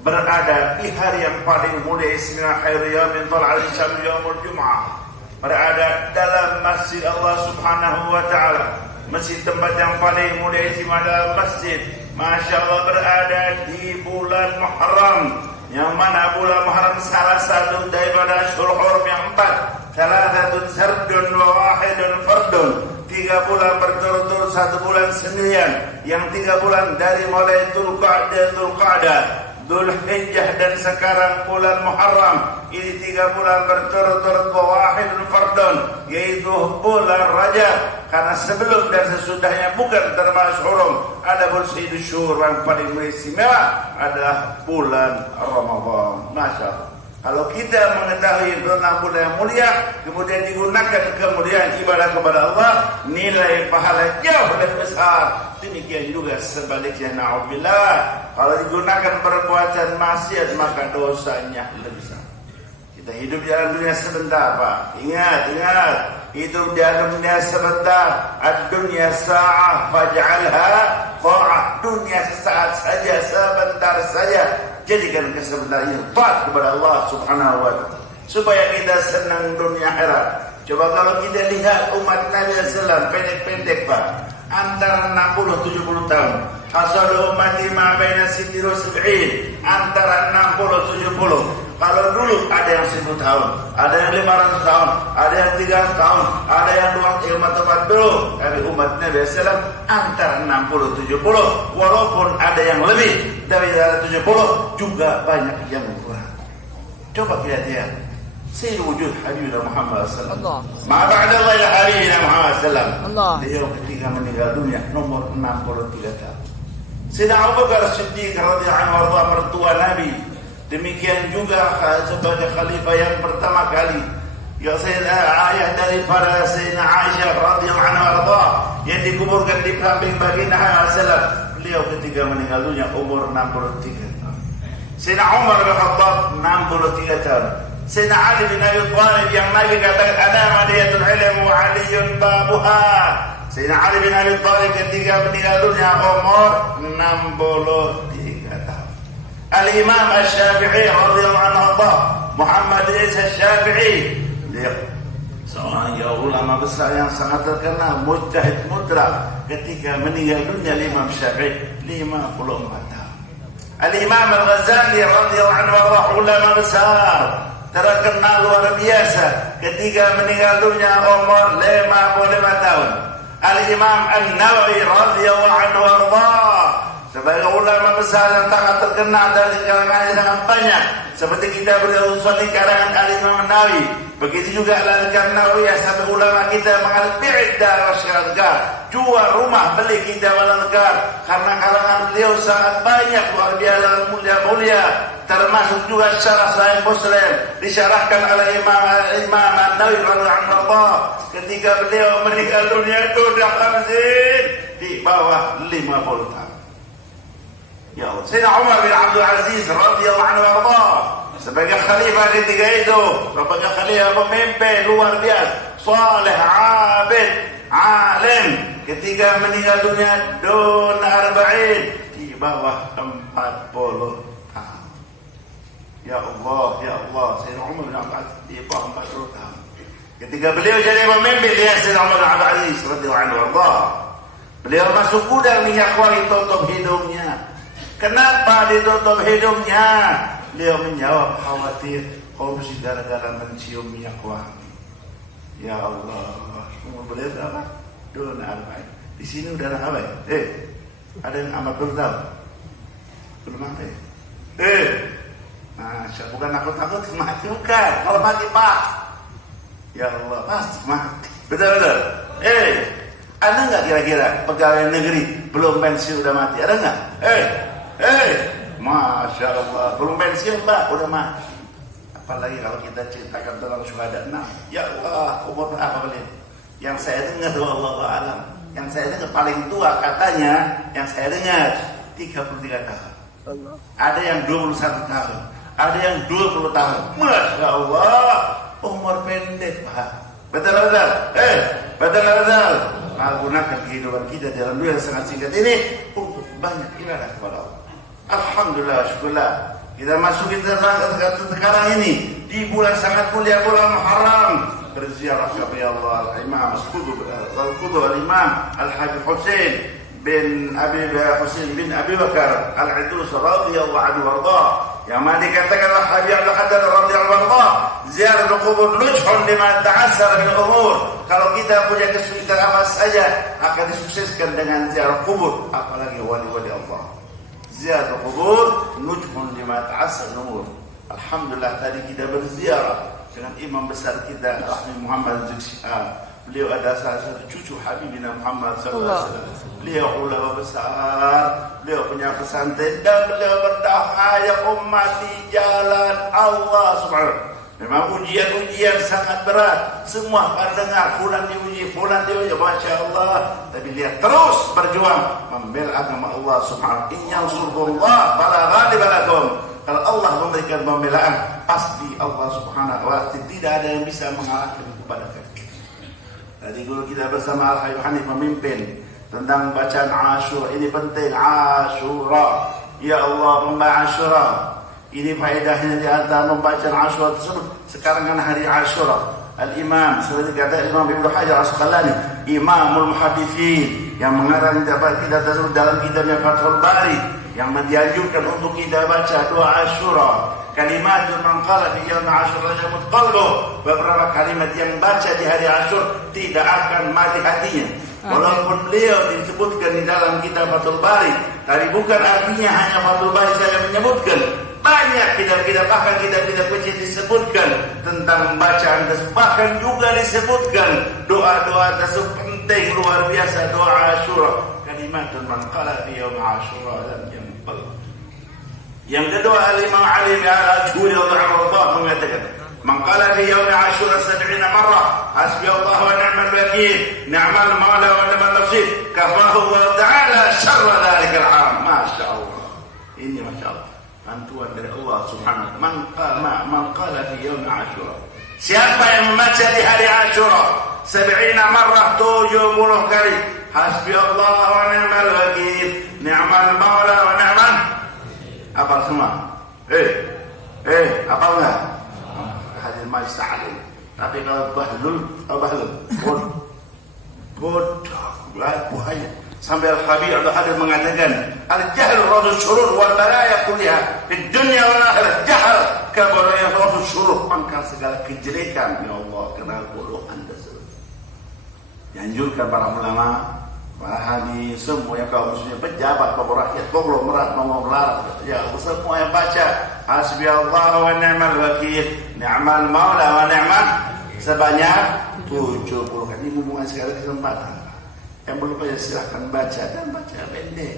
berada di hari yang paling mulia, ismina khairu yaumin tala'al syamsu yaumul jum'ah, berada dalam masjid Allah Subhanahu wa taala, masjid tempat yang paling mulia istimewaa dalam masjid. Masya Allah, berada di bulan Muharram, yang mana bulan Muharram salah satu daripada Ashhurul Hurum yang 4, salah satu sardun wa wahidun fardun, 3 bulan berturut-turut, 1 bulan sendirian, yang 3 bulan dari mulai Dzulqa'dah, Dzulhijjah dan sekarang bulan Muharram. Ini 3 bulan berturut-turut wa wahidun fardun, yaitu bulan Rajab, karena sebelum dan sesudahnya bukan termasuk hurum. Adapun sayyidul syuhur yang paling istimewa adalah bulan Ramadan. Masya Allah. Kalau kita mengetahui bulan yang mulia, kemudian digunakan kemuliaan ibadah kepada Allah, nilai pahala jauh lebih besar. Demikian juga sebaliknya, na'udzubillah, kalau digunakan perbuatan maksiat, maka dosanya lebih besar. Kita hidup di dalam dunia sebentar, Pak. Ingat, hidup di dalam dunia sebentar. Ad-dunya sa'ah faj'alha qa'ah. Dunia sesaat saja, sebentar saja. Jadikan kesebentar ini taat kepada Allah Subhanahu wa taala, supaya kita senang dunia akhirat. Coba kalau kita lihat umat Nabi sallallahu pendek-pendek, Pak, antara 60-70 tahun. Hasal ummati ma baina 60 wa 70, antara 60-70. Kalau dulu ada yang 1000 tahun, ada yang 500 tahun, ada yang 300 tahun, ada yang 2 tempat dulu. Tapi umat Nabi SAW antara 60-70, walaupun ada yang lebih dari 70, juga banyak yang kurang. Coba kita lihat Sayyid wujud Habibina Muhammad sallallahu alaihi wasallam. Ma ba'da Allah Habibina Muhammad sallallahu alaihi wasallam. Beliau ketika meninggal dunia nomor 63 tahun. Sayyidina Abu Bakar Siddiq radhiyallahu anhu, mertua Nabi. Demikian juga sebagai khalifah yang pertama kali, ya Sayyidina ayah daripada Sayyidina Aisyah radhiyallahu anha yang dikuburkan di samping baginda Rasulullah. Beliau ketika meninggal dunia umur 63 tahun. Sayyidina Umar bin Khattab 63 tahun. Sayyidina Ali bin Abi Thalib yang Nabi katakan ada madiyatul ilm wa aliyun babuha. Sayyidina Ali bin Abi Thalib ketika meninggal dunia umur 63 tahun. Al-Imam Asy-Syafi'i radhiyallahu anhu, Muhammad Isa Syafi'i, dia seorang ulama besar yang sangat terkenal, mujtahid mutlak. Ketika meninggal dunia Imam Syafi'i 54 tahun. Al-Imam Al-Ghazali radhiyallahu anhu, ulama besar terkenal luar biasa, ketika meninggal dunia umur 55 tahun. Al-Imam An-Nawawi radhiyallahu anhu sebagai ulama besar yang sangat terkenal dari kalangan yang sangat banyak, seperti kita berusul di kalangan Al-Imam An-Nawawi. Begitu juga Al-Imam Nawawi, sampai ulama kita mengalami bi'iddah wasyadkar, jual rumah beli kita walangkar, karena kalangan beliau sangat banyak, luar biasa mulia-mulia. Termasuk juga syarah Sahih Muslim disyarahkan oleh Imam An-Nawawi rahimahullah ketika beliau meninggal dunia itu di bawah 50 tahun. Ya Allah. Sayyidina Umar bin Abdul Aziz radhiyallahu anhu sebagai khalifah ketika itu, sebagai khalifah pemimpin luar biasa, saleh, abid, alim, ketika meninggal dunia dun arba'in, di bawah 40 tahun. Ya Allah, ya Allah, Sayyidina Umar bin Abdul Aziz di bawah 40 tahun. Ketika beliau jadi pemimpin, dia Sayyidina Umar bin Abdul Aziz radhiyallahu anhu, beliau masuk gudang minyak wangi, tutup hidungnya. Kenapa ditutup hidungnya? Beliau menjawab, khawatir korupsi gara-gara mencium minyak wangi. Ya Allah, umur beliau berapa? Dun arba'in. Di sini udah apa ya? Ada yang amat belum tahu? Belum apa ya? Bukan takut mati, bukan. Kalau mati Pak, ya Allah, pasti mati. Betul-betul. Ada nggak kira-kira pegawai negeri belum pensiun udah mati? Ada nggak? Masya Allah, belum pensiun Pak, udah mati. Apalagi kalau kita ceritakan tentang syuhada. Ya Allah, umur berapa beliau? Yang saya dengar, wallahu a'lam, yang saya dengar paling tua katanya, yang saya dengar 33 tahun. Ada yang 21 tahun, ada yang 20 tahun. Masya Allah, umur pendek Pak. Betul-betul. Betul-betul. Gunakan kehidupan kita dalam dunia yang sangat singkat ini untuk banyak ibadah kepada Allah. Alhamdulillah, syukurlah. Kita masukin sekarang ini di bulan sangat mulia, bulan Muharram, berziarah kepada Allah Al-Imam Al-Qudhu Al-Imam Al-Habib Hussein bin Abi Bakar Al-Idrus radhiyallahu anhu warda. Yang mana dikatakan Habib Abdul Qadir radhiyallahu anhu, ziarah kubur nujhun liman ta'assara bil umur. Kalau kita punya kesulitan apa saja akan disukseskan dengan ziarah kubur, apalagi wali-wali Allah. Ziarah kubur nujhun liman ta'assara bil umur. Alhamdulillah tadi kita berziarah dengan imam besar kita Rahmi Muhammad Zulkifli. Beliau ada salah satu cucu Habibina Muhammad sallallahu alaihi wasallam. Beliau ulama besar, beliau punya pesantren dan beliau berdahaya umat di jalan Allah Subhanahu. Memang ujian-ujian sangat berat. Semua pendengar fulan diuji, Masya Allah. Tapi dia terus berjuang membela agama Allah Subhanahu. In yansurullah fala ghaliba lakum. Kalau Allah memberikan pembelaan, pasti Allah Subhanahu wa ta'ala tidak ada yang bisa mengalahkan kepada kita. Tadi guru kita bersama Al-Habib Hanif memimpin tentang bacaan Ashura. Ini penting, Ashura. Ya Allah, membaca Ashura. Ini faedahnya di antara membaca Ashura tersebut. Sekarang kan hari Ashura. Al-Imam, seperti kata Imam Ibnu Hajar Asqalani, Imamul Muhadditsin, yang mengarang kita tersebut dalam kitabnya Fathul Bari, yang dianjurkan untuk kita baca doa Ashura. Kalimatun man qala fi yaum Ashura yamut qalbuh. Beberapa kalimat yang baca di hari Ashura tidak akan mati hatinya. Walaupun beliau disebutkan di dalam kitab Fathul Bari, tapi bukan artinya hanya Fathul Bari saya menyebutkan. Banyak kitab-kitab, bahkan kitab-kitab kecil disebutkan tentang bacaan tersebut. Bahkan juga disebutkan doa-doa tersebut penting luar biasa, doa Ashura. Kalimatun man qala fi yaum Ashura lam yamut qalbuh. Yang kedua, Al-Imam Ali Al-Ajuri radhiyallahu mengatakan, "Man qala fi yaum Ashura 70 marrah, hasbi Allah wa ni'mal wakeel, ni'mal mawla wa ni'mal nasir, kafahu Allah ta'ala syarra dzalikal 'am." Masya Allah. Ini Masya Allah. Bantuan dari Allah Subhanahu. Man qala fi yaum Ashura. Siapa yang membaca di hari Ashura 70 marrah, 70 kali, hasbi Allah wa ni'mal wakeel, ni'mal mawla wa ni'mal. Apa semua? Apa enggak? Hadir majlis ta'lim. Tapi kalau bahlul, bodoh, bahaya. Sampai Al-Habib Abdul Qadir mengatakan, al-jahl rasul syurur wal balaya kulliha di dunia wal akhirat. Jahal kabaraya rasul syurur, pangkal segala kejelekan. Ya Allah, kenal bodoh Anda sebut. Dianjurkan para ulama, para hadis, semua yang kaum muslimin, pejabat, kaum rakyat, konglomerat, ya semua yang baca hasbi Allah wa ni'mal wakeel, ni'mal maula wa ni'mal, sebanyak 70 kali. Ini hubungan sekali kesempatan. Yang belum baca silahkan baca dan baca pendek.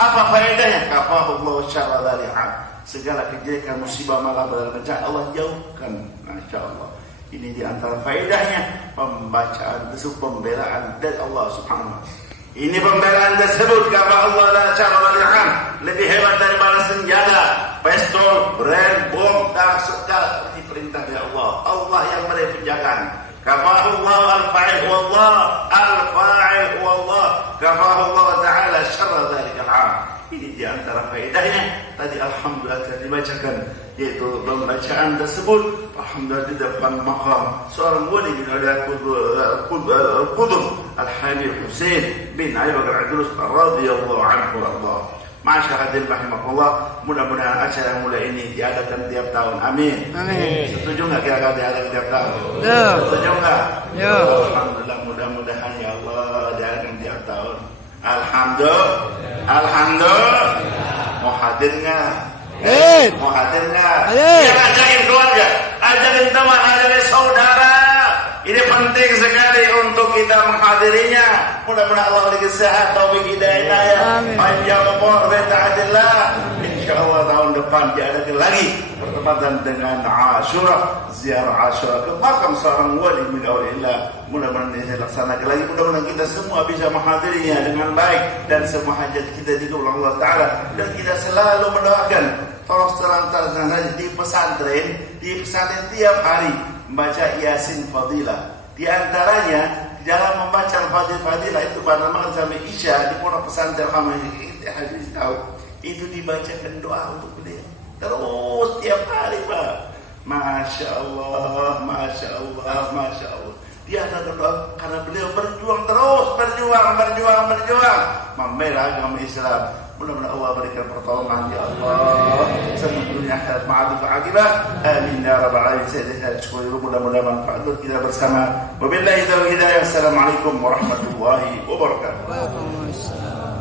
Apa faedahnya? Kafahullah syarra dzali'am. Segala kejelekan, musibah, malapetaka, bencana Allah jauhkan. Masya Allah. Ini di antara faedahnya pembacaan tersebut, pembelaan dari Allah Subhanahu. Ini pembelaan tersebut kata Allah la syarra dzali'am, lebih hebat daripada senjata, pistol, brand, bom, dan segala diperintah dari Allah. Allah yang memberi penjagaan. Kafahu Allah al-fa'il huwa Allah, al-fa'il huwa Allah. Kafahu Allah ta'ala syarra dzalikal 'am. Ini di antara faedahnya. Tadi alhamdulillah telah dibacakan, yaitu pembacaan tersebut alhamdulillah di depan maqam seorang wali bin Al-Qudhu Al-Habib Hussein bin Abi Bakar Al-Idrus radhiyallahu anhu warḍah. Masyarakat rahimakumullah, mudah-mudahan acara yang mulai ini diadakan tiap tahun. Amin. Amin. Setuju enggak kira-kira diadakan tiap tahun? Ya. Setuju enggak? Ya. Alhamdulillah, mudah-mudahan ya Allah diadakan tiap tahun. Alhamdulillah. Mau hadir enggak? Mau hadir enggak? Ya, ajakin keluarga, ajakin teman, ajakin saudara. Ini penting sekali untuk kita menghadirinya. Mudah-mudahan Allah beri kesehatan, taufik hidayah, panjang umur, ta'atillah. Insyaallah tahun depan diadakan lagi bertepatan dengan Ashura, ziarah Ashura ke makam seorang wali min auliillah. Mudah-mudahan ini dilaksanakan lagi. Mudah-mudahan kita semua bisa menghadirinya dengan baik dan semua hajat kita dikabul Allah Taala. Dan kita selalu mendoakan, tolong selantar di pesantren tiap hari membaca Yasin Fadilah. Di antaranya dalam membaca Fadilah itu pada malam sampai Isya di pondok pesantren kami hadis tahu itu dibacakan doa untuk beliau. Terus tiap hari Pak. Masya Allah, Masya Allah, Masya Allah. Dia ada doa karena beliau berjuang terus, berjuang membela agama Islam. Mudah-mudahan Allah berikan pertolongan ya Allah. Selamat dunia akhirat ma'aduf aqibah. Amin ya rabbal alamin. Saya syukur mudah-mudahan manfaat kita bersama. Wabillahi taufiq hidayah. Assalamualaikum warahmatullahi wabarakatuh. Waalaikumsalam.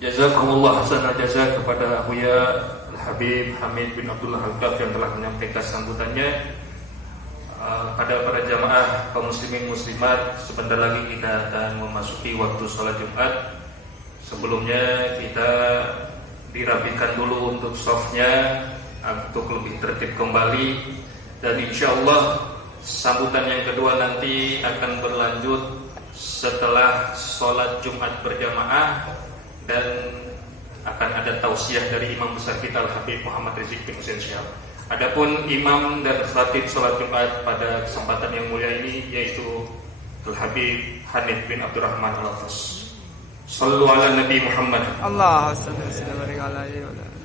Jazakumullah hasanah jazak kepada Buya Al-Habib Hamid bin Abdullah Al-Kaf yang telah menyampaikan sambutannya. Pada para jamaah kaum muslimin muslimat, sebentar lagi kita akan memasuki waktu sholat Jumat. Sebelumnya kita dirapikan dulu untuk softnya untuk lebih tertib kembali, dan insya Allah sambutan yang kedua nanti akan berlanjut setelah sholat Jumat berjamaah, dan akan ada tausiah dari Imam besar kita Al-Habib Muhammad Rizik bin Hussein Syihab. Adapun imam dan khatib salat Jumat pada kesempatan yang mulia ini yaitu Al-Habib Hanif bin Abdurrahman Al-Hafiz. Sallu ala Nabi Muhammad. Allah sallallahu alaihi wa sallam.